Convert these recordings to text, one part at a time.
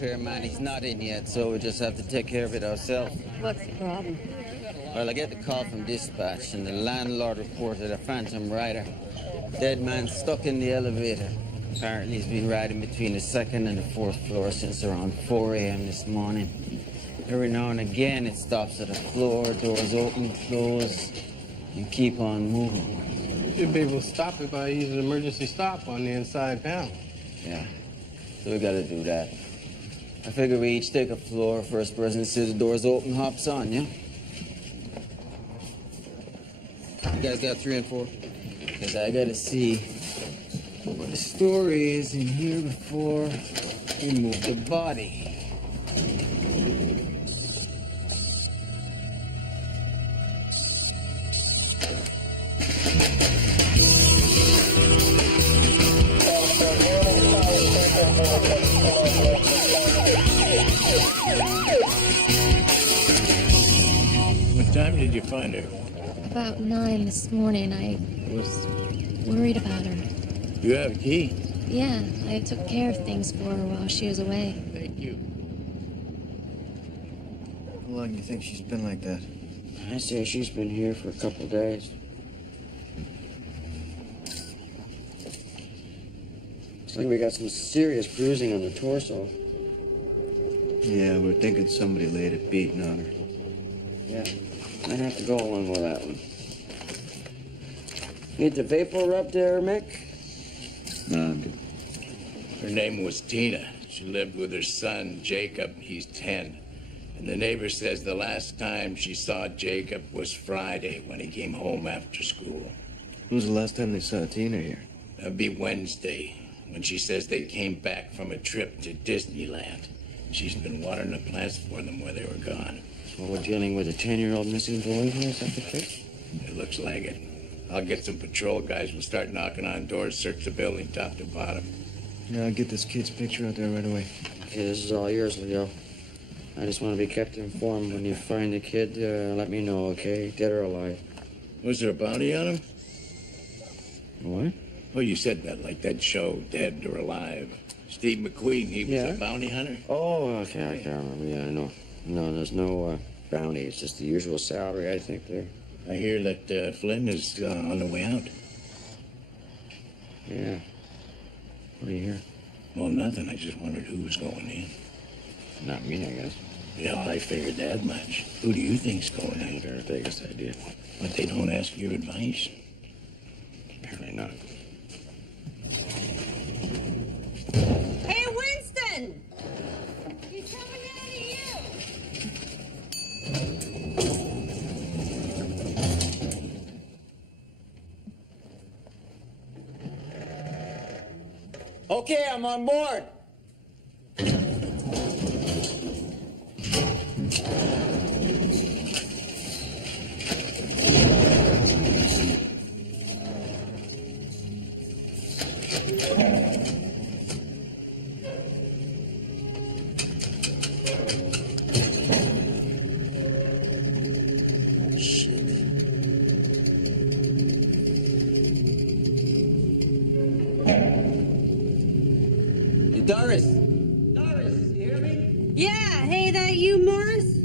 repairman. He's not in yet, so we just have to take care of it ourselves. What's the problem? Well, I get the call from dispatch, and the landlord reported a phantom rider. Dead man stuck in the elevator. Apparently he's been riding between the second and the fourth floor since around 4 a.m. this morning. Every now and again it stops at the floor, doors open, close, and keep on moving. You'd be able to stop it by using emergency stop on the inside panel. Yeah, so we gotta do that. I figure we each take a floor. First person to see the doors open hops on, yeah? You guys got 3 and 4? Because I gotta see what the story is in here before we move the body. What time did you find her? About 9 this morning. I was worried about her. You have a key? Yeah, I took care of things for her while she was away. Thank you. How long do you think she's been like that? I say she's been here for a couple days. Looks like we got some serious bruising on the torso. Yeah, we're thinking somebody laid a beating on her. Yeah, I'd have to go along with that one. Need the vapor rub there, Mick? No, I'm good. Her name was Tina. She lived with her son, Jacob. He's 10. And the neighbor says the last time she saw Jacob was Friday when he came home after school. When was the last time they saw Tina here? That'd be Wednesday, when she says they came back from a trip to Disneyland. She's been watering the plants for them while they were gone. So we're dealing with a 10-year-old missing boy here, is that the case? It looks like it. I'll get some patrol guys. We'll start knocking on doors, search the building top to bottom. Yeah, I'll get this kid's picture out there right away. Okay, this is all yours, Leo. I just want to be kept informed. When you find the kid, let me know, okay? Dead or alive. Was there a bounty on him? What? Oh, you said that like that show, Dead or Alive. Steve McQueen, he was a bounty hunter? Oh, okay, I can't remember. Yeah, I know. No, there's no bounty. It's just the usual salary, I think, there. I hear that Flynn is on the way out. Yeah. What do you hear? Well, nothing. I just wondered who was going in. Not me, I guess. Yeah, I figured that much. Who do you think's going I in? got the biggest idea. But they don't ask your advice? Apparently not. Hey, Winston! He's coming out of you! Okay, I'm on board. Doris! Doris, you hear me? Yeah, hey, that you, Morris?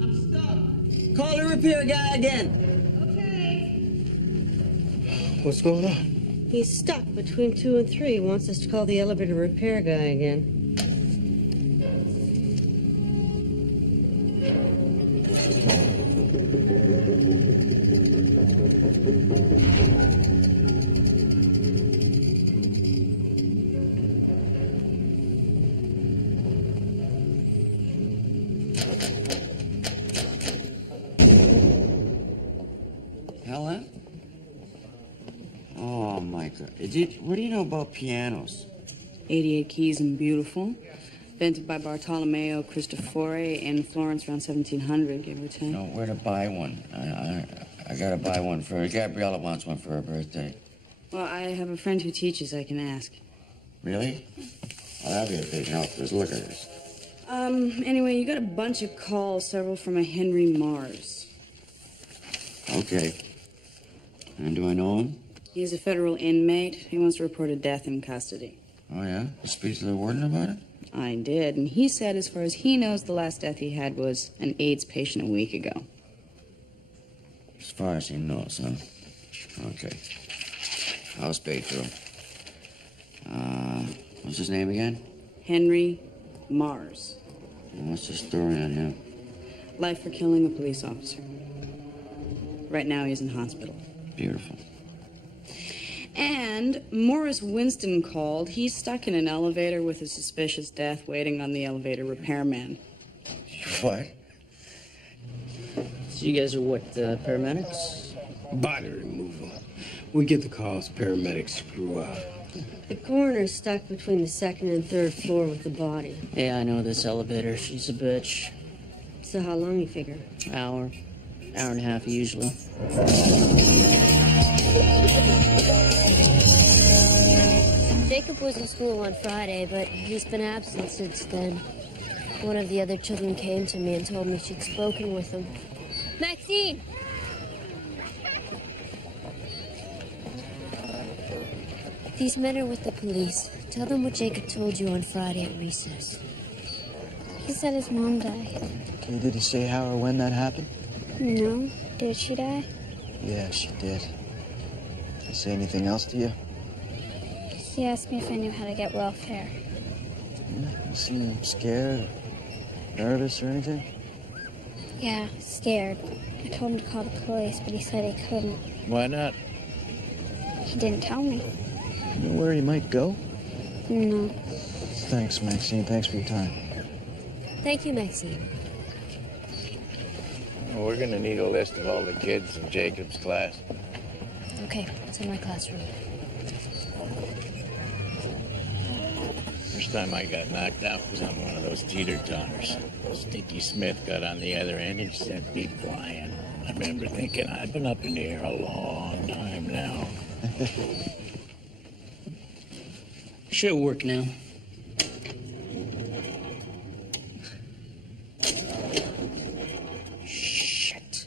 I'm stuck. Call the repair guy again. Okay. What's going on? He's stuck between 2 and 3. Wants us to call the elevator repair guy again. Helen? Oh, my God. What do you know about pianos? 88 keys and beautiful. Invented by Bartolomeo Cristofori in Florence around 1700, give or take. No, where to buy one? I gotta buy one for her. Gabriella wants one for her birthday. Well, I have a friend who teaches. I can ask. Really? Well, that'd be a big help. Just look at this. Anyway, you got a bunch of calls, several from a Henry Mars. Okay. And do I know him? He's a federal inmate. He wants to report a death in custody. Oh, yeah? You speak to the warden about it? I did, and he said as far as he knows, the last death he had was an AIDS patient a week ago. As far as he knows, huh? Okay. I'll speak to him. What's his name again? Henry Mars. What's the story on him? Life for killing a police officer. Right now he's in hospital. Beautiful. And Morris Winston called. He's stuck in an elevator with a suspicious death waiting on the elevator repairman. What? So you guys are what, paramedics? Body removal. We get the calls, paramedics screw up. The coroner's stuck between the second and third floor with the body. Yeah, I know this elevator. She's a bitch. So how long you figure? Hour and a half usually. Jacob was in school on Friday, but he's been absent since then. One of the other children came to me and told me she'd spoken with him. Maxine! These men are with the police. Tell them what Jacob told you on Friday at recess. He said his mom died. Okay, did he say how or when that happened? No. Did she die? Yeah, she did. Did he say anything else to you? He asked me if I knew how to get welfare. Yeah, you seem scared, nervous or anything? Yeah, scared. I told him to call the police, but he said he couldn't. Why not? He didn't tell me. You know where he might go? No. Thanks, Maxine. Thanks for your time. Thank you, Maxine. Well, we're gonna need a list of all the kids in Jacob's class. Okay, it's in my classroom. First time I got knocked out was on one of those teeter-totters. Sticky Smith got on the other end and sent me flying. I remember thinking, I've been up in the air a long time now. Should work now. Shit.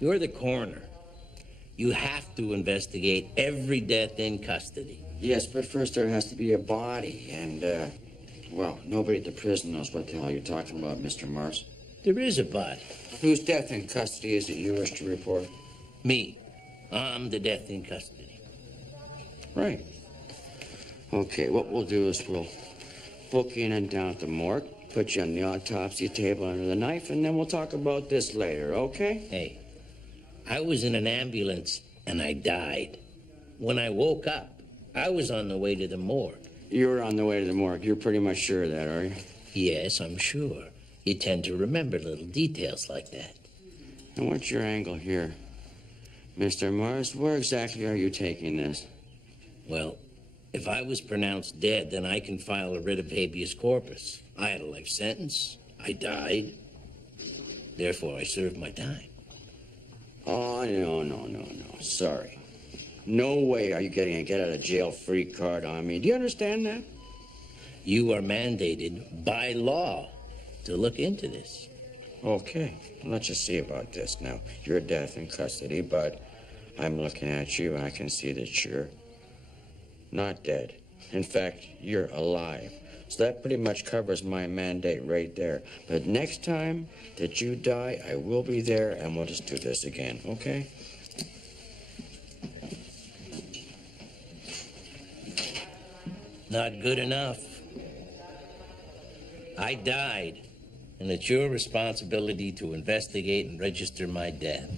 You're the coroner. You have to investigate every death in custody. Yes, but first there has to be a body, and, well, nobody at the prison knows what the hell you're talking about, Mr. Mars. There is a body. Whose death in custody is it you wish to report? Me. I'm the death in custody. Right. Okay, what we'll do is we'll book you in and down at the morgue, put you on the autopsy table under the knife, and then we'll talk about this later, okay? Hey, I was in an ambulance and I died. When I woke up, I was on the way to the morgue. You were on the way to the morgue. You're pretty much sure of that, are you? Yes, I'm sure. You tend to remember little details like that. And what's your angle here? Mr. Mars, where exactly are you taking this? Well, if I was pronounced dead, then I can file a writ of habeas corpus. I had a life sentence. I died. Therefore, I served my time. Oh, no. Sorry. No way are you getting a get-out-of-jail-free card on me. Do you understand that? You are mandated by law to look into this. Okay, let's just see about this now. You're death in custody, but I'm looking at you and I can see that you're not dead. In fact, you're alive. So that pretty much covers my mandate right there. But next time that you die, I will be there and we'll just do this again, okay? Not good enough. I died, and it's your responsibility to investigate and register my death.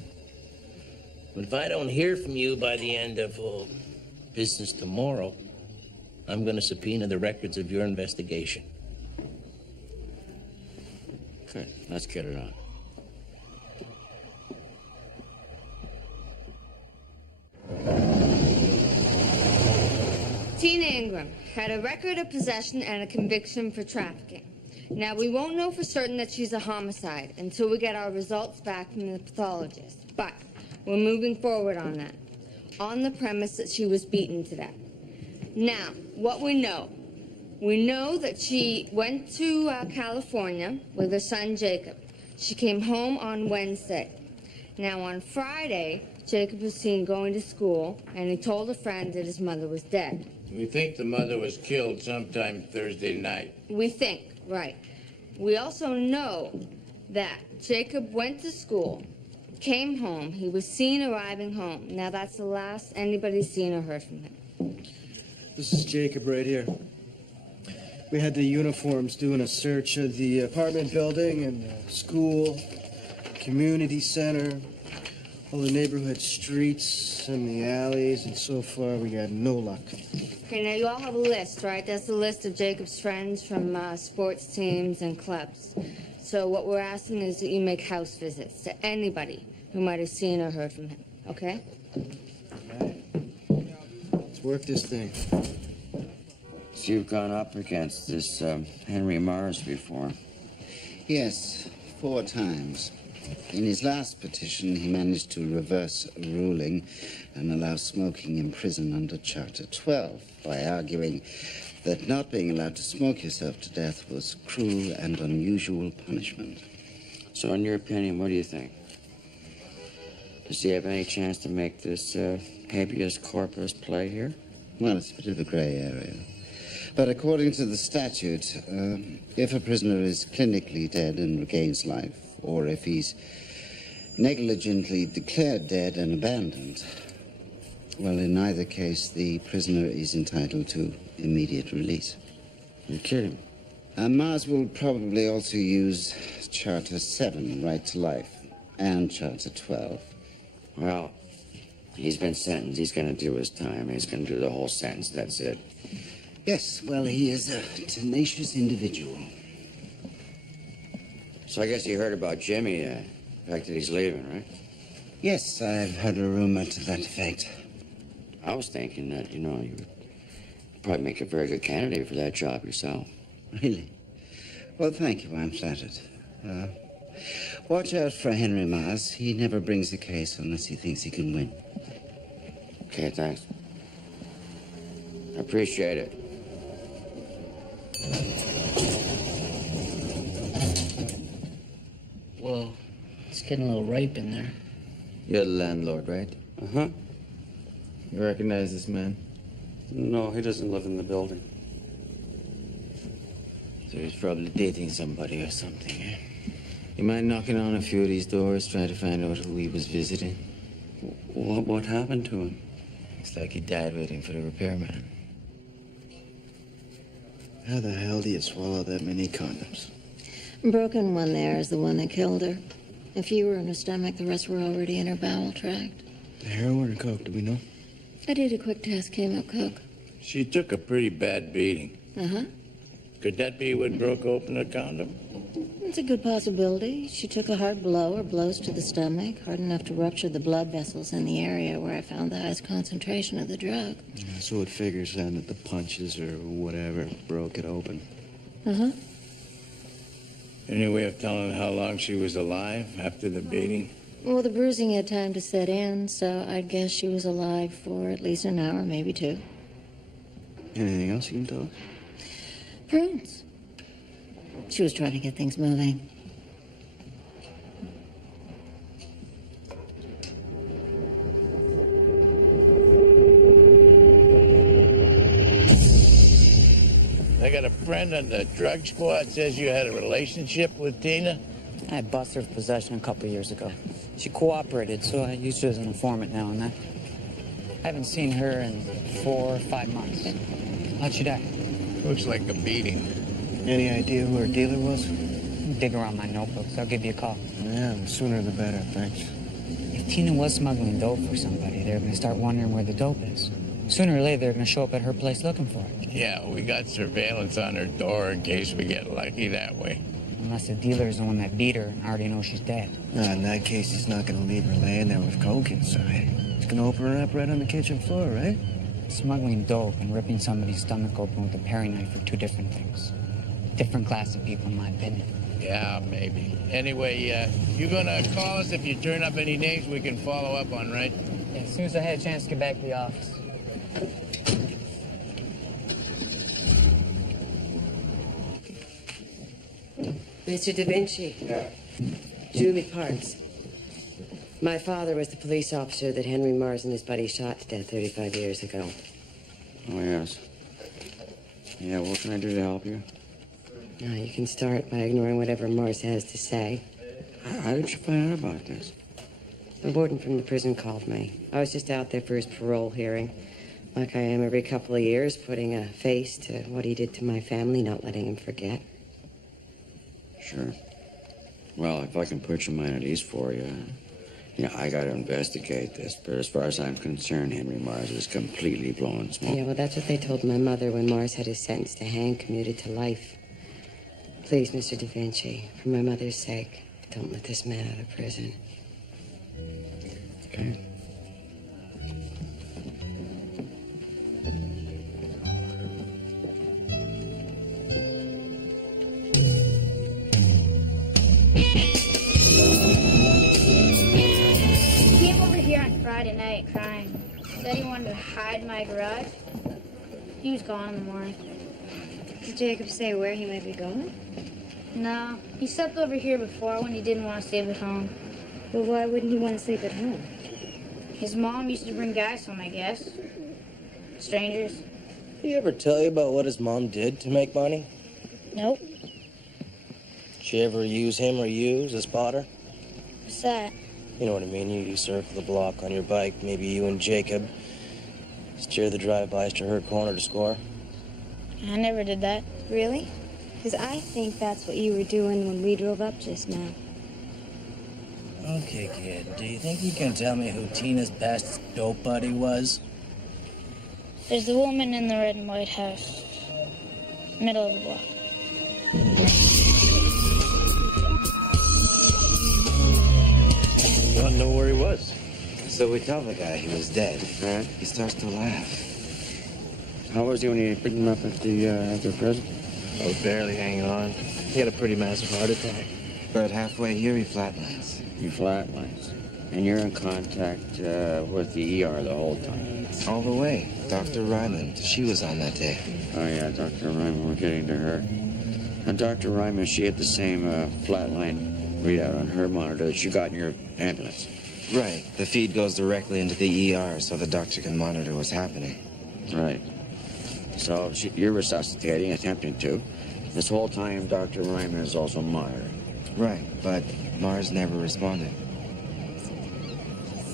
But if I don't hear from you by the end of business tomorrow, I'm going to subpoena the records of your investigation. Good, let's get it on. Tina Ingram had a record of possession and a conviction for trafficking. Now, we won't know for certain that she's a homicide until we get our results back from the pathologist. But we're moving forward on that, on the premise that she was beaten to death. Now, what we know that she went to California with her son, Jacob. She came home on Wednesday. Now, on Friday, Jacob was seen going to school, and he told a friend that his mother was dead. We think the mother was killed sometime Thursday night. We think, right. We also know that Jacob went to school, came home, he was seen arriving home. Now, that's the last anybody's seen or heard from him. This is Jacob right here. We had the uniforms doing a search of the apartment building and the school, community center, all the neighborhood streets and the alleys, and so far we got no luck. Okay, now you all have a list, right? That's the list of Jacob's friends from sports teams and clubs. So what we're asking is that you make house visits to anybody who might have seen or heard from him, okay? All right. Let's work this thing. So you've gone up against this Henry Mars before? Yes, 4 times. In his last petition, he managed to reverse a ruling and allow smoking in prison under Charter 12 by arguing that not being allowed to smoke yourself to death was cruel and unusual punishment. So in your opinion, what do you think? Does he have any chance to make this habeas corpus play here? Well, it's a bit of a grey area. But according to the statute, if a prisoner is clinically dead and regains life, or if he's negligently declared dead and abandoned, well, in either case, the prisoner is entitled to immediate release. You're kidding. Mars will probably also use Charter 7, right to life, and Charter 12. Well, he's been sentenced. He's going to do his time. He's going to do the whole sentence. That's it. Yes, well, he is a tenacious individual. So I guess you heard about Jimmy, the fact that he's leaving, right? Yes, I've heard a rumor to that effect. I was thinking that, you would probably make a very good candidate for that job yourself. Really? Well, thank you. I'm flattered. Watch out for Henry Mars. He never brings a case unless he thinks he can win. Okay, thanks. I appreciate it. Whoa, it's getting a little ripe in there. You're the landlord, right? Uh-huh. You recognize this man? No, he doesn't live in the building. So he's probably dating somebody or something, eh? You mind knocking on a few of these doors, trying to find out who he was visiting? What happened to him? It's like he died waiting for the repairman. How the hell do you swallow that many condoms? Broken one there is the one that killed her. A few were in her stomach, the rest were already in her bowel tract. Heroin or coke, do we know? I did a quick test, came up coke. She took a pretty bad beating. Uh-huh. Could that be what broke open a condom? It's a good possibility. She took a hard blow or blows to the stomach, hard enough to rupture the blood vessels in the area where I found the highest concentration of the drug. So it figures then that the punches or whatever broke it open. Uh-huh. Any way of telling how long she was alive after the beating? Well, the bruising had time to set in, so I'd guess she was alive for at least an hour, maybe 2. Anything else you can tell us? Prunes. She was trying to get things moving. I got a friend on the drug squad says you had a relationship with Tina. I busted her for possession a couple of years ago. She cooperated, so I used her as an informant now and then. I haven't seen her in 4 or 5 months. How'd she die? Looks like a beating. Any idea who her dealer was? Dig around my notebooks. I'll give you a call. Yeah, the sooner the better, thanks. If Tina was smuggling dope for somebody, they're going to start wondering where the dope is. Sooner or later, they're going to show up at her place looking for it. Yeah, we got surveillance on her door in case we get lucky that way. Unless the dealer's the one that beat her and already knows she's dead. In that case, he's not going to leave her laying there with coke inside. He's going to open her up right on the kitchen floor, right? Smuggling dope and ripping somebody's stomach open with a paring knife are 2 different things. different class of people, in my opinion. Yeah, maybe. Anyway, you gonna call us if you turn up any names we can follow up on, right? Yeah, as soon as I had a chance to get back to the office. Mr. Da Vinci. Julie Parks. My father was the police officer that Henry Mars and his buddy shot to death 35 years ago. Oh, yes. Yeah, what can I do to help you? Now, you can start by ignoring whatever Mars has to say. How did you find out about this? The warden from the prison called me. I was just out there for his parole hearing. Like I am every couple of years, putting a face to what he did to my family, not letting him forget. Sure. Well, if I can put your mind at ease for you, I got to investigate this. But as far as I'm concerned, Henry Mars is completely blowing smoke. Yeah, well, that's what they told my mother when Mars had his sentence to hang commuted to life. Please, Mr. Da Vinci, for my mother's sake, don't let this man out of prison. Okay. He came over here on Friday night crying. Said he wanted to hide in my garage. He was gone in the morning. Did Jacob say where he might be going? No, he slept over here before when he didn't want to sleep at home. Well, why wouldn't he want to sleep at home? His mom used to bring guys home, I guess. Strangers. Did he ever tell you about what his mom did to make money? Nope. Did she ever use him or you as a spotter? What's that? You know what I mean. You circle the block on your bike, maybe you and Jacob. Steer the drive-bys to her corner to score. I never did that. Really? Because I think that's what you were doing when we drove up just now. Okay, kid. Do you think you can tell me who Tina's best dope buddy was? There's the woman in the red and white house. Middle of the block. You want to know where he was? So we tell the guy he was dead, right? He starts to laugh. How was he when you picked him up at the prison? I was barely hanging on. He had a pretty massive heart attack. But halfway here, he flatlines. He flatlines. And you're in contact with the ER the whole time? All the way. Dr. Ryland, she was on that day. Oh, yeah, Dr. Ryland, we're getting to her. And Dr. Ryland, she had the same flatline readout on her monitor that you got in your ambulance. Right. The feed goes directly into the ER so the doctor can monitor what's happening. Right. So you're resuscitating, attempting to. This whole time, Dr. Ryman is also monitoring. Right, but Mars never responded.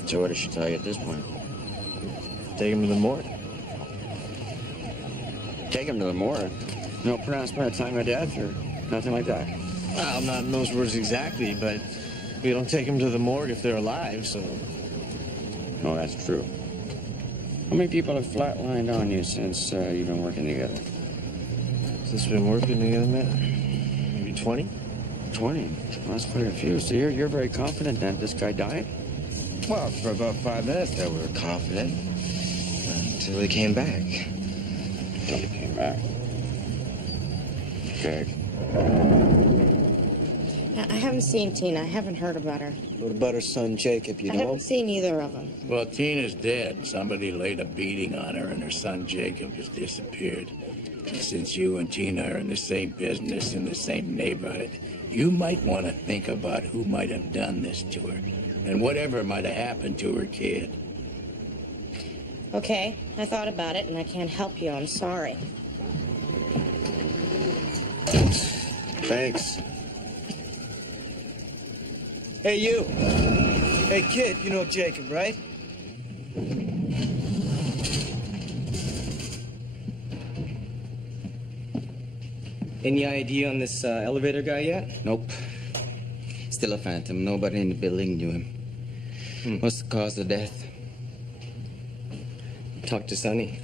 So what did she tell you at this point? Take him to the morgue. Take him to the morgue? No pronounced by the time of death or nothing like that? Well, not in those words exactly, but we don't take them to the morgue if they're alive, so... No, that's true. How many people have flatlined on you since you've been working together? Since we've been working together, man? Maybe 20? 20? Well, that's quite a few. So you're very confident that this guy died? Well, for about 5 minutes there, we were confident. Until he came back. Until he came back. Okay. I haven't seen Tina. I haven't heard about her. What about her son, Jacob? You I know? haven't seen either of them. Well, Tina's dead. Somebody laid a beating on her, and her son Jacob has disappeared. And since you and Tina are in the same business, in the same neighborhood, you might want to think about who might have done this to her, and whatever might have happened to her kid. Okay, I thought about it, and I can't help you. I'm sorry. Thanks. Hey, you. Hey, kid, you know Jacob, right? Any idea on this elevator guy yet? Nope. Still a phantom. Nobody in the building knew him. What's the cause of death? Talk to Sonny.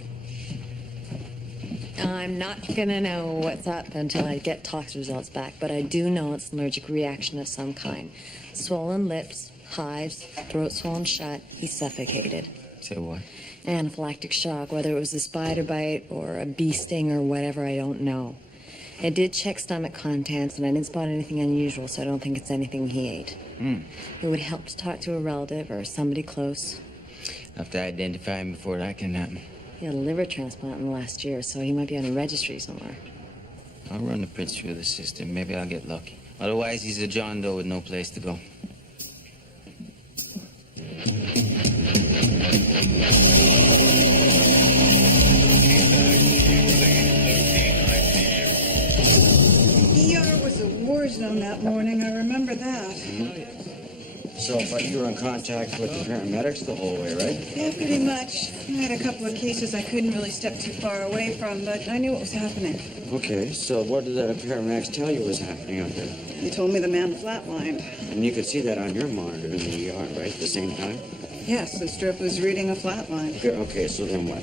I'm not gonna know what's up until I get tox results back, but I do know it's an allergic reaction of some kind. Swollen lips, hives, throat swollen shut, he's suffocated. Say what? Anaphylactic shock, whether it was a spider bite or a bee sting or whatever, I don't know. I did check stomach contents, and I didn't spot anything unusual, so I don't think it's anything he ate. It would help to talk to a relative or somebody close. I have to identify him before that can happen. He had a liver transplant in the last year, so he might be on a registry somewhere. I'll run the prints through the system. Maybe I'll get lucky. Otherwise, he's a John Doe with no place to go. ER was a war zone that morning. I remember that. So, but you were in contact with the paramedics the whole way, right? Yeah, pretty much. I had a couple of cases I couldn't really step too far away from, but I knew what was happening. Okay, so what did the paramedics tell you was happening out there? They told me the man flatlined. And you could see that on your monitor in the ER, right, at the same time? Yes, the strip was reading a flatline. Okay, so then what?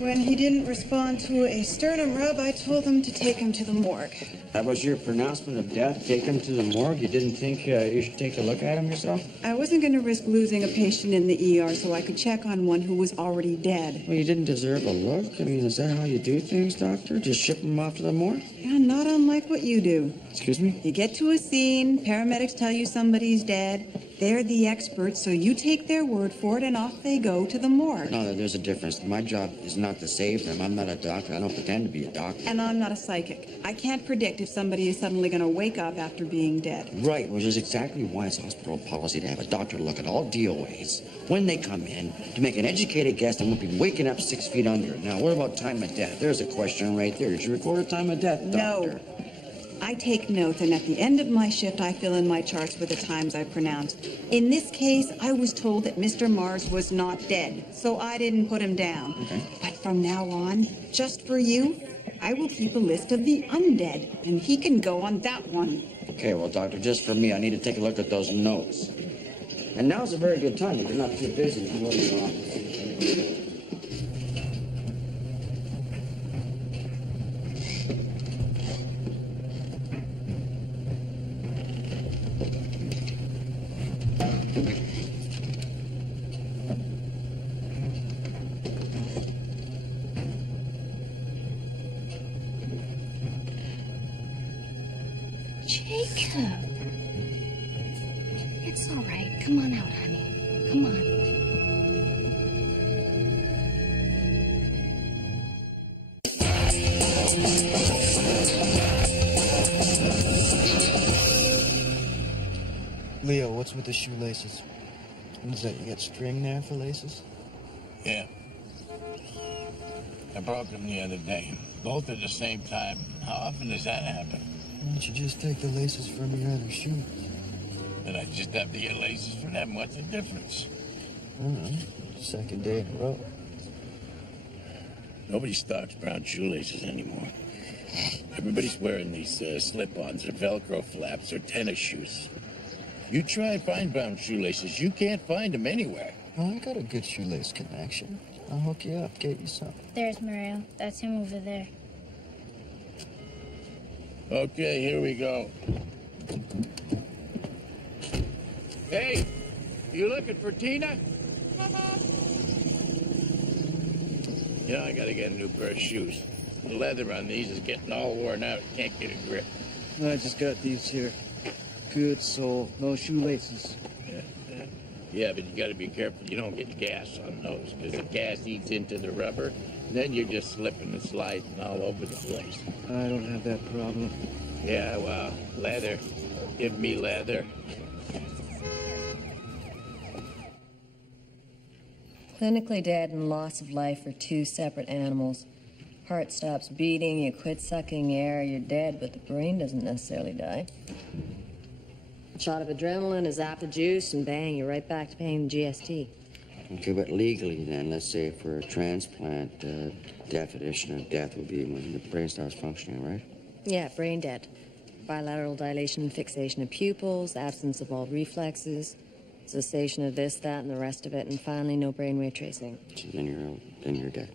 When he didn't respond to a sternum rub, I told them to take him to the morgue. That was your pronouncement of death? Take him to the morgue? You didn't think you should take a look at him yourself? I wasn't going to risk losing a patient in the ER so I could check on one who was already dead. Well, you didn't deserve a look? I mean, is that how you do things, Doctor? Just ship him off to the morgue? Yeah, not unlike what you do. Excuse me? You get to a scene, paramedics tell you somebody's dead. They're the experts, so you take their word for it, and off they go to the morgue. No, there's a difference. My job is not to save them. I'm not a doctor. I don't pretend to be a doctor. And I'm not a psychic. I can't predict if somebody is suddenly going to wake up after being dead. Right, which is exactly why it's hospital policy to have a doctor look at all DOAs when they come in to make an educated guess and won't be waking up 6 feet under. Now, what about time of death? There's a question right there. Did you record a time of death, doctor? No. I take notes, and at the end of my shift, I fill in my charts with the times I pronounce. In this case, I was told that Mr. Mars was not dead, so I didn't put him down. Okay. But from now on, just for you, I will keep a list of the undead, and he can go on that one. Okay, well, doctor, just for me, I need to take a look at those notes. And now's a very good time if you're not too busy to go to your office. Jacob. It's all right. Come on out, honey. Come on. Leo, what's with the shoelaces? What is that, you got string there for laces? Yeah. I broke them the other day. Both at the same time. How often does that happen? Why don't you just take the laces from your other shoe? Then I just have to get laces for them. What's the difference? I don't know. Second day in a row. Nobody stocks brown shoelaces anymore. Everybody's wearing these slip-ons or Velcro flaps or tennis shoes. You try and find brown shoelaces, you can't find them anywhere. Oh, I got a good shoelace connection. I'll hook you up, get you some. There's Mario. That's him over there. Okay, here we go. Hey, you looking for Tina? You know, I gotta get a new pair of shoes. The leather on these is getting all worn out. Can't get a grip. I just got these here. Good sole, no shoelaces. Yeah, but you gotta be careful you don't get gas on those, because the gas eats into the rubber, and then you're just slipping and sliding all over the place. I don't have that problem. Yeah, well, leather. Give me leather. Clinically dead and loss of life are two separate animals. Heart stops beating, you quit sucking air, you're dead, but the brain doesn't necessarily die. A shot of adrenaline, a zap of juice, and bang, you're right back to paying the GST. Okay, but legally then, let's say for a transplant, definition of death would be when the brain stops functioning, right? Yeah, brain dead. Bilateral dilation and fixation of pupils, absence of all reflexes, cessation of this, that, and the rest of it, and finally no brainwave tracing. So then you're dead.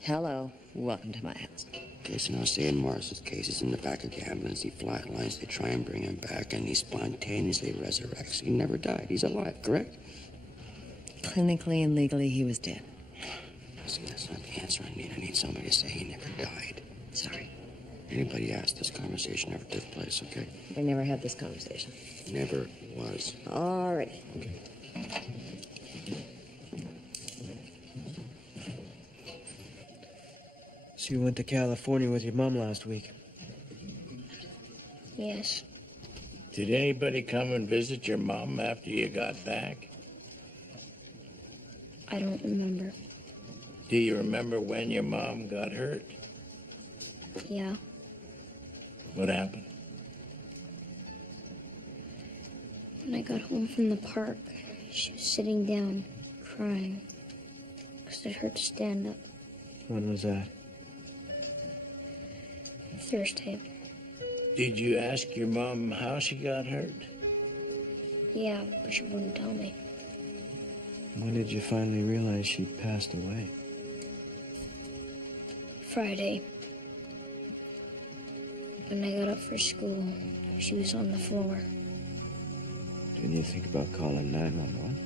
Hello, welcome to my house. Okay, so now say in Morris's case, he's in the back of the ambulance, he flatlines, they try and bring him back, and he spontaneously resurrects. He never died, he's alive, correct? Clinically and legally, he was dead. See, that's not the answer I need. I need somebody to say he never died. Sorry. Anybody asked, this conversation never took place, okay? We never had this conversation. Never was. All right. Okay. So you went to California with your mom last week? Yes. Did anybody come and visit your mom after you got back? I don't remember. Do you remember when your mom got hurt? Yeah. What happened? When I got home from the park, she was sitting down, crying, because it hurt to stand up. When was that? Thursday. Did you ask your mom how she got hurt? Yeah, but she wouldn't tell me. When did you finally realize she passed away? Friday. When I got up for school, she was on the floor. Didn't you think about calling 911?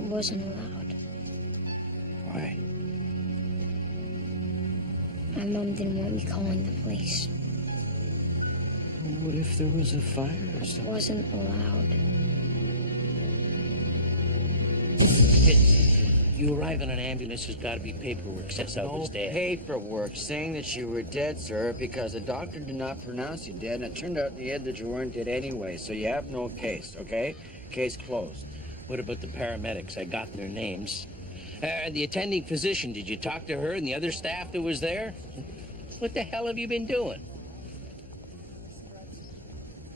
I wasn't allowed. Why? My mom didn't want me calling the police. What if there was a fire or I something? wasn't allowed. You arrive in an ambulance, there's got to be paperwork says I was dead. Paperwork saying that you were dead, sir, because the doctor did not pronounce you dead, and it turned out in the end that you weren't dead anyway, so you have no case, okay? Case closed. What about the paramedics? I got their names. The attending physician, did you talk to her and the other staff that was there? What the hell have you been doing?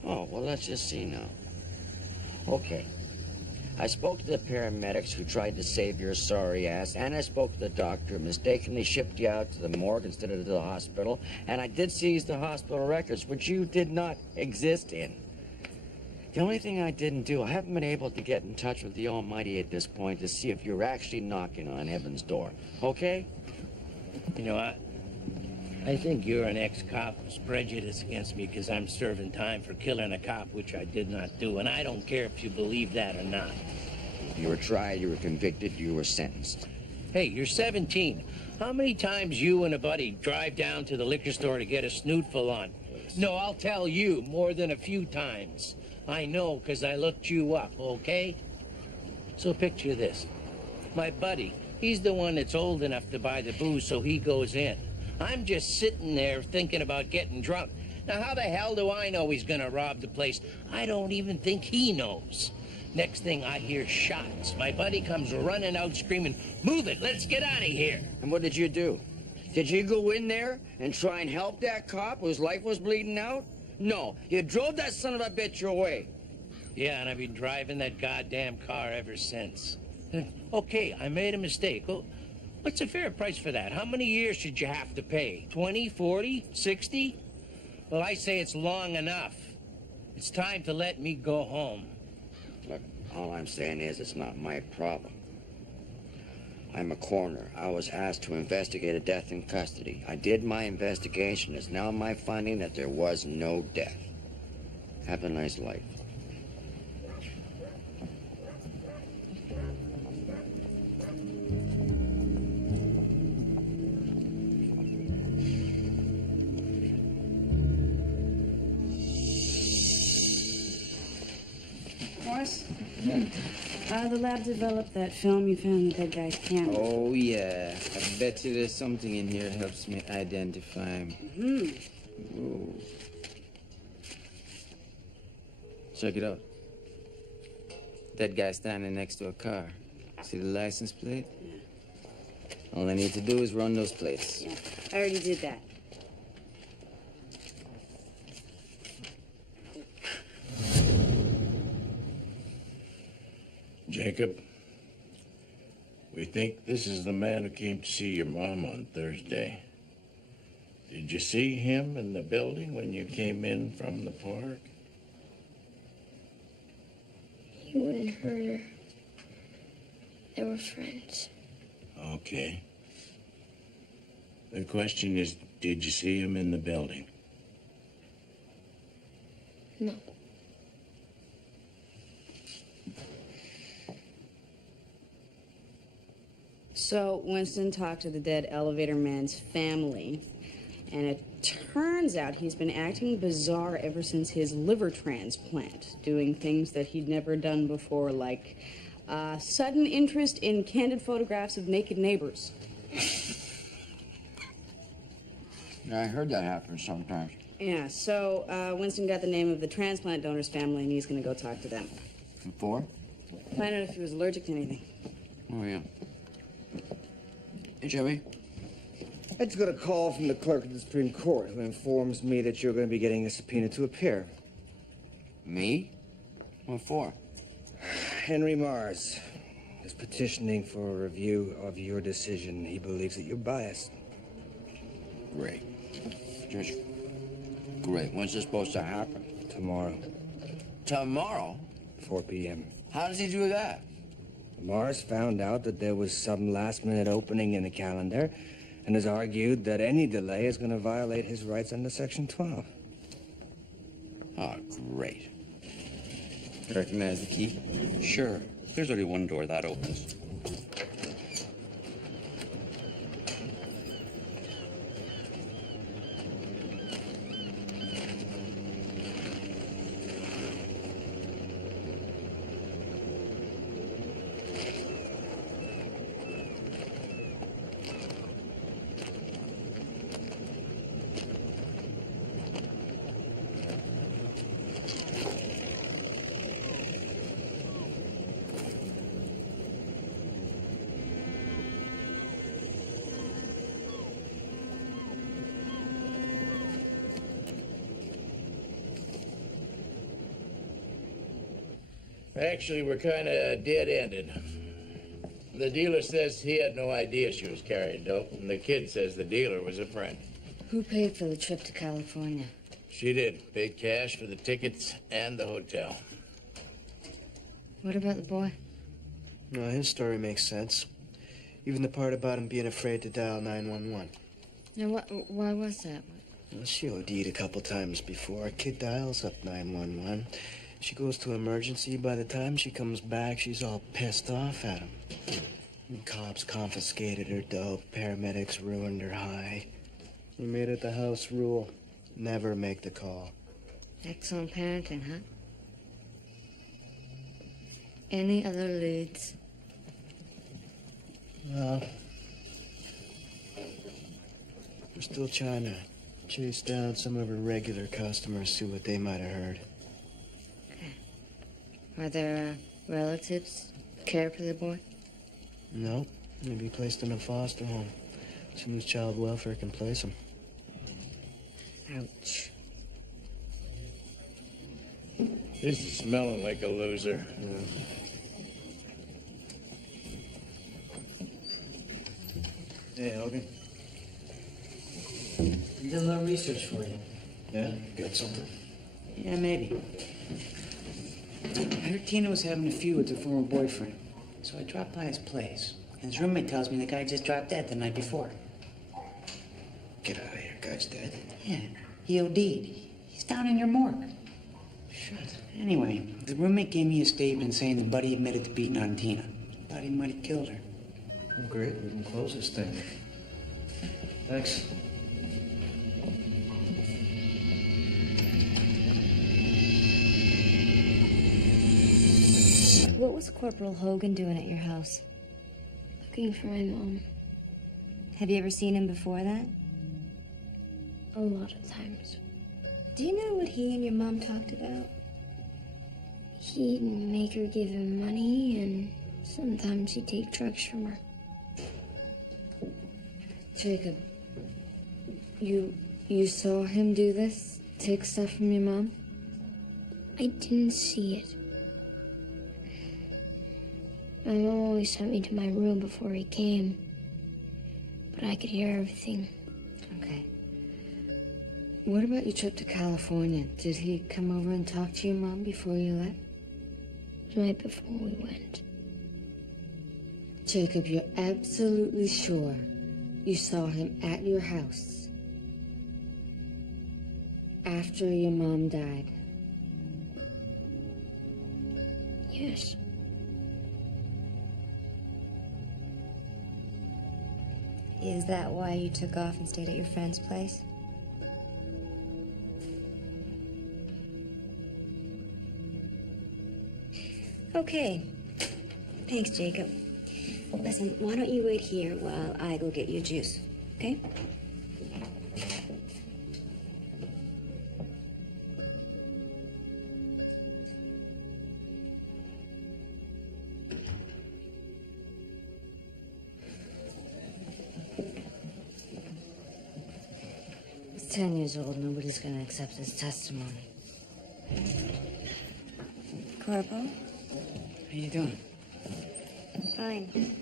Oh, well, let's just see now. Okay. I spoke to the paramedics who tried to save your sorry ass, and I spoke to the doctor who mistakenly shipped you out to the morgue instead of to the hospital, and I did seize the hospital records, which you did not exist in. The only thing I didn't do, I haven't been able to get in touch with the Almighty at this point to see if you're actually knocking on heaven's door, okay? You know, I think you're an ex-cop who's prejudiced against me because I'm serving time for killing a cop, which I did not do, and I don't care if you believe that or not. You were tried, you were convicted, you were sentenced. Hey, you're 17. How many times you and a buddy drive down to the liquor store to get a snootful on? No, I'll tell you, more than a few times. I know, because I looked you up, okay? So picture this. My buddy, he's the one that's old enough to buy the booze, so he goes in. I'm just sitting there thinking about getting drunk. Now, how the hell do I know he's gonna rob the place? I don't even think he knows. Next thing, I hear shots. My buddy comes running out screaming, "Move it, let's get out of here." And what did you do? Did you go in there and try and help that cop whose life was bleeding out? No, you drove that son of a bitch your way. Yeah, and I've been driving that goddamn car ever since. Okay, I made a mistake. Oh, what's a fair price for that? How many years should you have to pay? 20, 40, 60? Well, I say it's long enough. It's time to let me go home. Look, all I'm saying is it's not my problem. I'm a coroner. I was asked to investigate a death in custody. I did my investigation. It's now my finding that there was no death. Have a nice life. Morris? The lab developed that film you found in that guy's camera. Oh, yeah. I bet you there's something in here that helps me identify him. Mm-hmm. Ooh. Check it out. That guy standing next to a car. See the license plate? Yeah. All I need to do is run those plates. Yeah, I already did that. Jacob, we think this is the man who came to see your mom on Thursday. Did you see him in the building when you came in from the park? He wouldn't hurt her. They were friends. Okay. The question is, did you see him in the building? No. So Winston talked to the dead elevator man's family, and it turns out he's been acting bizarre ever since his liver transplant, doing things that he'd never done before, like sudden interest in candid photographs of naked neighbors. Yeah, I heard that happen sometimes. Yeah, so Winston got the name of the transplant donor's family, and he's going to go talk to them. Before? Find out if he was allergic to anything. Oh, yeah. Hey, Joey. I just got a call from the clerk of the Supreme Court who informs me that you're going to be getting a subpoena to appear. Me? What for? Henry Mars is petitioning for a review of your decision. He believes that you're biased. Great. Just great. When's this supposed to happen? Tomorrow. Tomorrow? 4 p.m. How does he do that? Mars found out that there was some last-minute opening in the calendar and has argued that any delay is going to violate his rights under Section 12. Oh, great. You recognize the key? Sure. There's only one door that opens. Actually, we're kind of dead-ended. The dealer says he had no idea she was carrying dope, and the kid says the dealer was a friend. Who paid for the trip to California? She did. Paid cash for the tickets and the hotel. What about the boy? No, his story makes sense. Even the part about him being afraid to dial 911. Now, why was that? Well, she OD'd a couple times before. Kid dials up 911. She goes to emergency. By the time she comes back, she's all pissed off at him. And cops confiscated her dope. Paramedics ruined her high. He made it the house rule. Never make the call. Excellent parenting, huh? Any other leads? Well, we're still trying to chase down some of her regular customers, see what they might have heard. Are there relatives care for the boy? No, he'll be placed in a foster home as soon as child welfare can place him. Ouch. This is smelling like a loser. Hey, Hogan. Did a little research for you. Yeah? Got something? Yeah, maybe. I heard Tina was having a feud with her former boyfriend, so I dropped by his place. And his roommate tells me the guy just dropped dead the night before. Get out of here. Guy's dead. Yeah, he OD'd. He's down in your morgue. Shit. Anyway, the roommate gave me a statement saying the buddy admitted to beating on Tina. Thought he might have killed her. Oh, great. We can close this thing. Thanks. What was Corporal Hogan doing at your house? Looking for my mom. Have you ever seen him before that? A lot of times. Do you know what he and your mom talked about? He'd make her give him money, and sometimes he'd take drugs from her. Jacob, you saw him do this? Take stuff from your mom? I didn't see it. My mom always sent me to my room before he came, but I could hear everything. Okay. What about your trip to California? Did he come over and talk to your mom before you left? Right before we went. Jacob, you're absolutely sure you saw him at your house after your mom died? Yes. Is that why you took off and stayed at your friend's place? Okay. Thanks, Jacob. Listen, why don't you wait here while I go get you juice, okay? He's 10 years old. Nobody's gonna accept his testimony. Corporal? How you doing? Fine.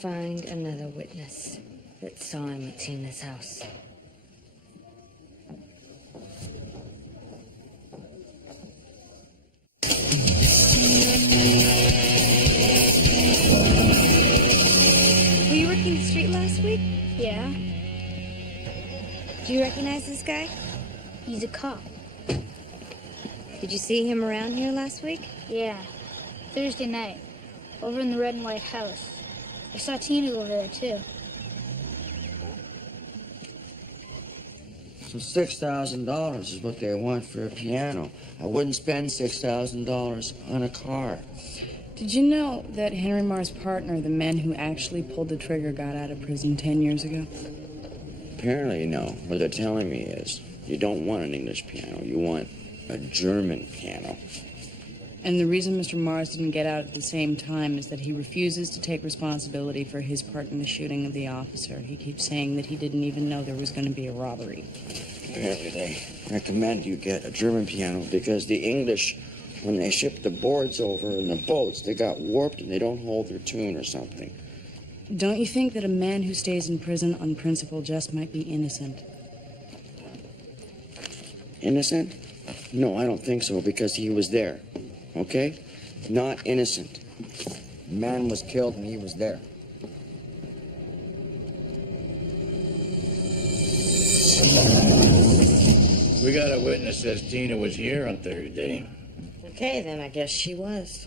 Find another witness that saw him at Tina's house. Were you working the street last week? Yeah, Do you recognize this guy? he's a cop. Did you see him around here last week? Yeah, Thursday night, over in the red and white house. I saw Tina over there, too. So $6,000 is what they want for a piano. I wouldn't spend $6,000 on a car. Did you know that Henry Marr's partner, the man who actually pulled the trigger, got out of prison 10 years ago? Apparently, no. What they're telling me is you don't want an English piano. You want a German piano. And the reason Mr. Mars didn't get out at the same time is that he refuses to take responsibility for his part in the shooting of the officer. He keeps saying that he didn't even know there was going to be a robbery. Apparently, they recommend you get a German piano because the English, when they ship the boards over in the boats, they got warped and they don't hold their tune or something. Don't you think that a man who stays in prison on principle just might be innocent? Innocent? No, I don't think so because he was there. Okay? Not innocent. Man was killed and he was there. We got a witness says Tina was here on Thursday. Okay, then I guess she was.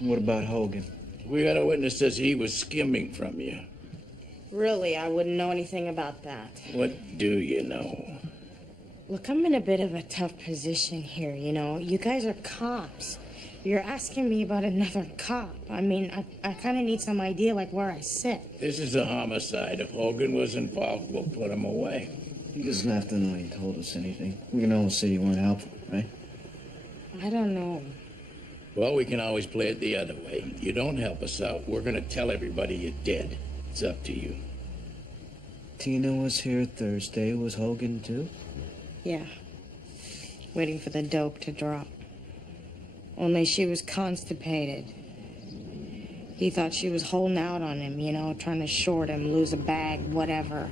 What about Hogan? We got a witness says he was skimming from you. Really, I wouldn't know anything about that. What do you know? Look, I'm in a bit of a tough position here, you know. You guys are cops. You're asking me about another cop. I mean, I kind of need some idea, like, where I sit. This is a homicide. If Hogan was involved, we'll put him away. He doesn't have to know he told us anything. We can always say you weren't helpful, right? I don't know. Well, we can always play it the other way. You don't help us out, we're gonna tell everybody you're dead. It's up to you. Tina was here Thursday. Was Hogan too? Yeah. Waiting for the dope to drop. Only she was constipated. He thought she was holding out on him, you know, trying to short him, lose a bag, whatever.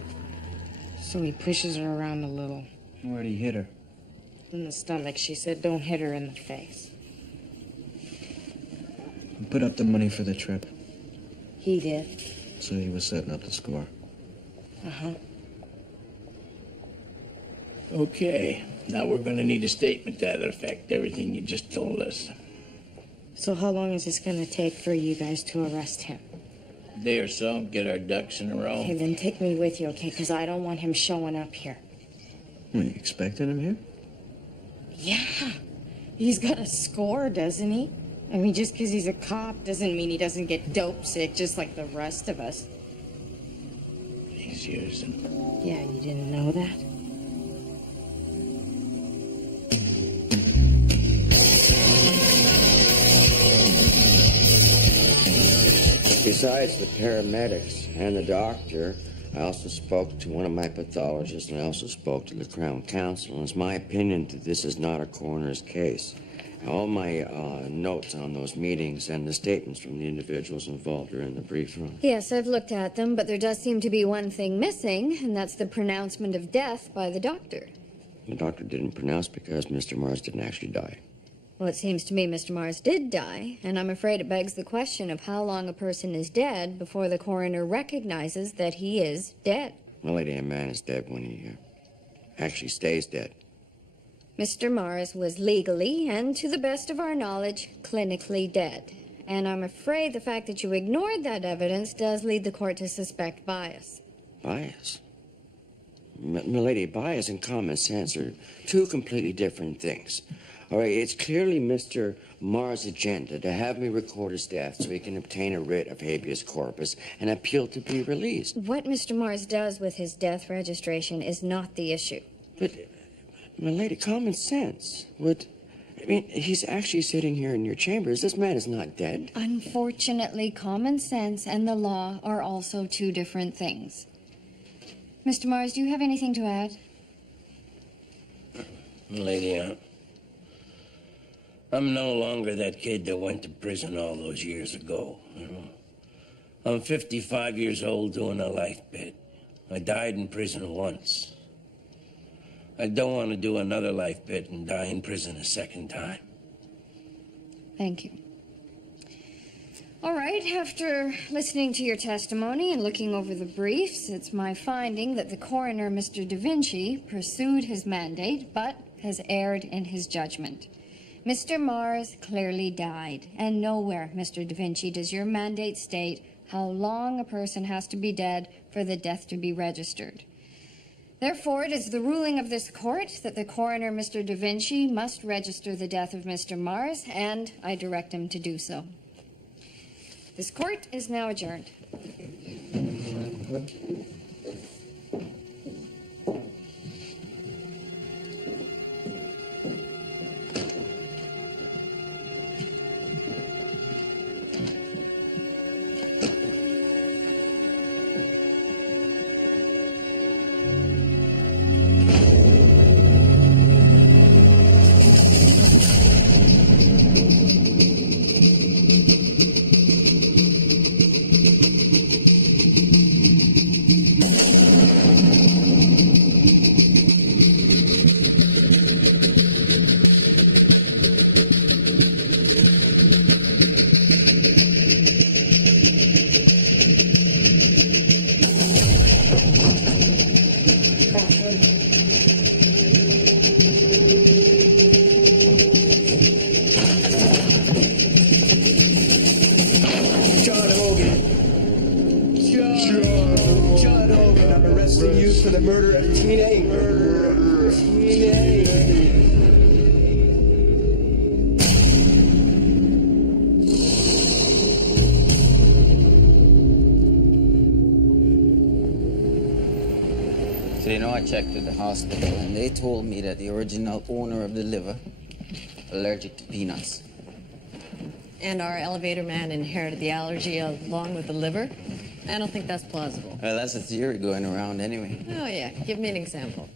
So he pushes her around a little. Where'd he hit her? In the stomach. She said, don't hit her in the face. Who put up the money for the trip? He did. So he was setting up the score. Uh-huh. Okay, now we're gonna need a statement to that effect, everything you just told us. So how long is this gonna take for you guys to arrest him? A day or so, get our ducks in a row. Okay, then take me with you, okay? Because I don't want him showing up here. Were you expecting him here? Yeah. He's got a score, doesn't he? I mean, just because he's a cop doesn't mean he doesn't get dope sick just like the rest of us. He's using. Yeah, you didn't know that? Besides the paramedics and the doctor, I also spoke to one of my pathologists, and I also spoke to the Crown Counsel. And it's my opinion that this is not a coroner's case. All my notes on those meetings and the statements from the individuals involved are in the brief room. Yes, I've looked at them, but there does seem to be one thing missing, and that's the pronouncement of death by the doctor. The doctor didn't pronounce because Mr. Mars didn't actually die. Well, it seems to me Mr. Mars did die, and I'm afraid it begs the question of how long a person is dead before the coroner recognizes that he is dead. My lady, a man is dead when he actually stays dead. Mr. Mars was legally, and to the best of our knowledge, clinically dead. And I'm afraid the fact that you ignored that evidence does lead the court to suspect bias. Bias? My lady, bias and common sense are two completely different things. All right, it's clearly Mr. Mars' agenda to have me record his death so he can obtain a writ of habeas corpus and appeal to be released. What Mr. Mars does with his death registration is not the issue. But, my lady, common sense would... I mean, he's actually sitting here in your chambers. This man is not dead. Unfortunately, common sense and the law are also two different things. Mr. Mars, do you have anything to add? Lady, I'm no longer that kid that went to prison all those years ago. You know? I'm 55 years old doing a life bit. I died in prison once. I don't want to do another life bit and die in prison a second time. Thank you. All right, after listening to your testimony and looking over the briefs, it's my finding that the coroner, Mr. Da Vinci, pursued his mandate, but has erred in his judgment. Mr. Mars clearly died, and nowhere, Mr. Da Vinci, does your mandate state how long a person has to be dead for the death to be registered. Therefore, it is the ruling of this court that the coroner, Mr. Da Vinci, must register the death of Mr. Mars, and I direct him to do so. This court is now adjourned. For the murder of Tina Ingram. So, you know, I checked with the hospital, and they told me that the original owner of the liver allergic to peanuts. And our elevator man inherited the allergy along with the liver? I don't think that's plausible. Well, that's a theory going around anyway. Oh, yeah. Give me an example.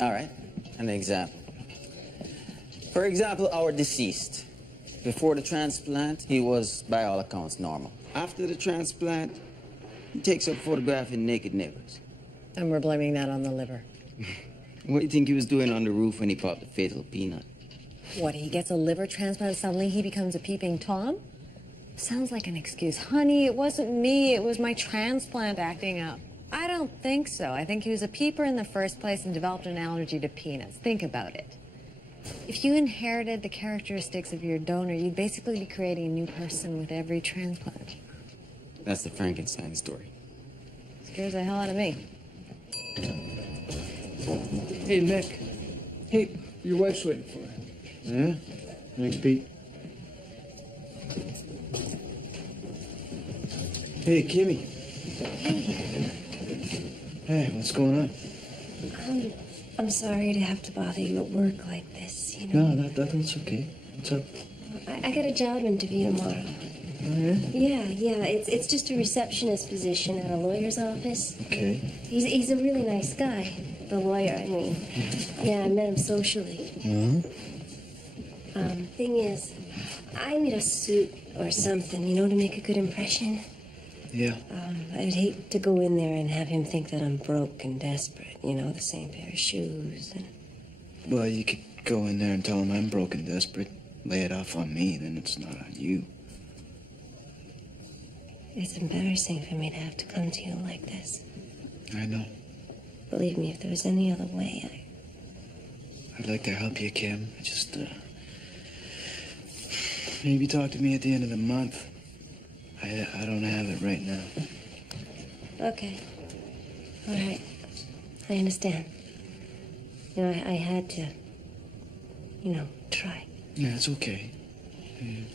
All right, an example. For example, our deceased. Before the transplant, he was, by all accounts, normal. After the transplant, he takes up photographing naked neighbors. And we're blaming that on the liver. What do you think he was doing on the roof when he popped the fatal peanut? What, he gets a liver transplant, suddenly he becomes a peeping Tom? Sounds like an excuse. Honey, it wasn't me, it was my transplant acting up. I don't think so. I think he was a peeper in the first place and developed an allergy to peanuts. Think about it. If you inherited the characteristics of your donor, you'd basically be creating a new person with every transplant. That's the Frankenstein story. Scares the hell out of me. Hey, Nick. Hey, your wife's waiting for you. Yeah? Thanks, Pete. Hey, Kimmy. Hey, what's going on? I'm sorry to have to bother you at work like this, you know. No, that's okay. What's up? I got a job interview tomorrow. Oh, yeah? Yeah. It's just a receptionist position at a lawyer's office. Okay. He's a really nice guy. The lawyer, I mean. Yeah, I met him socially. Thing is, I need a suit or something, you know, to make a good impression. Yeah. I'd hate to go in there and have him think that I'm broke and desperate, you know, the same pair of shoes. And... Well, you could go in there and tell him I'm broke and desperate. Lay it off on me, then it's not on you. It's embarrassing for me to have to come to you like this. I know. Believe me, if there was any other way, I'd like to help you, Kim. I just, maybe talk to me at the end of the month. I don't have it right now. Okay. All right. I understand. You know, I had to try. Yeah, it's okay.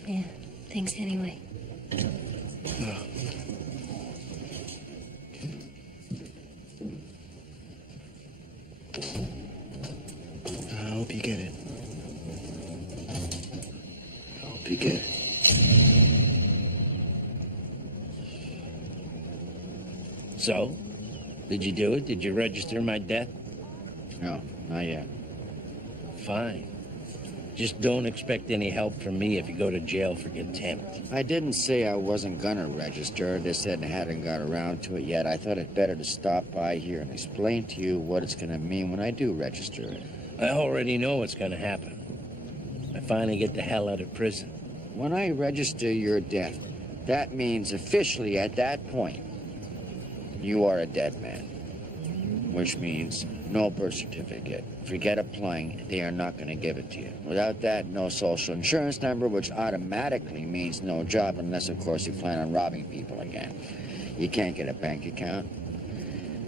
Yeah, thanks anyway. I hope you get it. I hope you get it. So, did you do it? Did you register my death? No, not yet. Fine. Just don't expect any help from me if you go to jail for contempt. I didn't say I wasn't gonna register. I just said I hadn't got around to it yet. I thought it better to stop by here and explain to you what it's gonna mean when I do register it. I already know what's gonna happen. I finally get the hell out of prison. When I register your death, that means officially at that point, you are a dead man. Which means no birth certificate. Forget applying, they are not going to give it to you. Without that, no social insurance number, which automatically means no job, unless, of course, you plan on robbing people again. You can't get a bank account,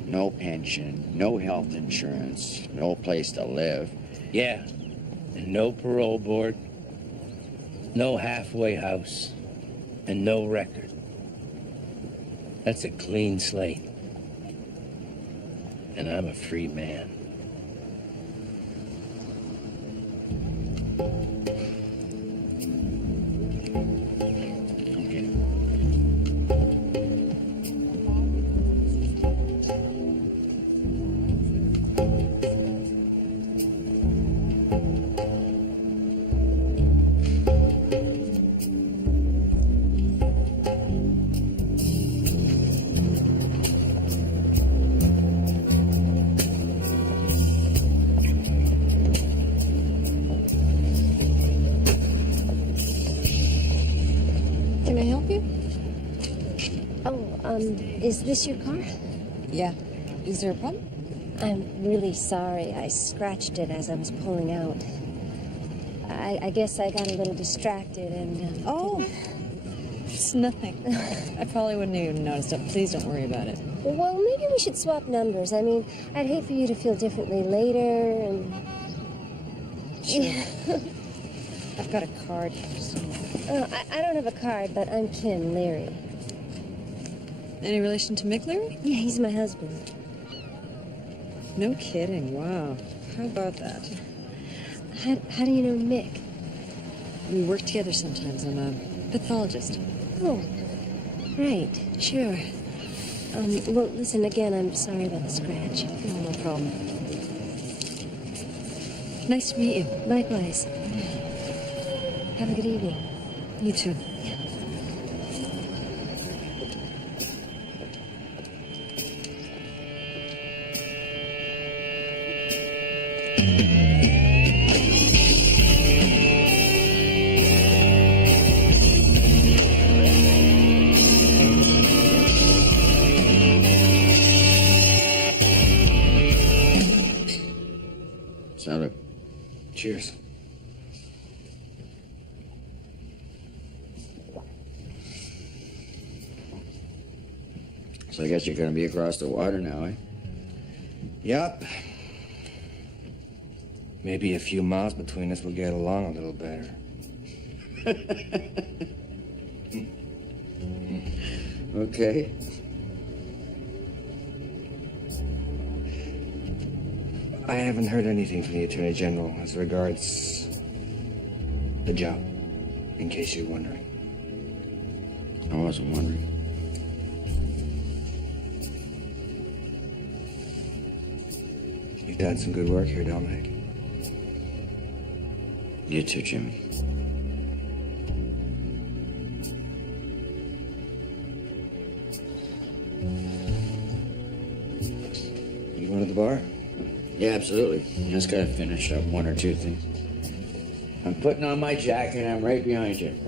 no pension, no health insurance, no place to live. Yeah, and no parole board, no halfway house, and no record. That's a clean slate. And I'm a free man. Can I help you? Is this your car? Yeah. Is there a problem? I'm really sorry. I scratched it as I was pulling out. I guess I got a little distracted and... Oh, it's nothing. I probably wouldn't even noticed it. Please don't worry about it. Well, maybe we should swap numbers. I mean, I'd hate for you to feel differently later and... Sure. I've got a card here somewhere. I don't have a card, but I'm Kim Leary. Any relation to Mick Leary? Yeah, he's my husband. No kidding. Wow. How about that? How do you know Mick? We work together sometimes. I'm a pathologist. Oh, right. Sure. Well, listen, again, I'm sorry about the scratch. Oh, no problem. Nice to meet you. Likewise. Have a good evening. You too. Salute. Cheers. So I guess you're going to be across the water now, eh? Yup. Maybe a few miles between us will get along a little better. Okay. I haven't heard anything from the Attorney General as regards the job, in case you're wondering. I wasn't wondering. You've done some good work here, Dominic. You too, Jimmy. You going to the bar? Yeah, absolutely. Just gotta finish up one or two things. I'm putting on my jacket and I'm right behind you.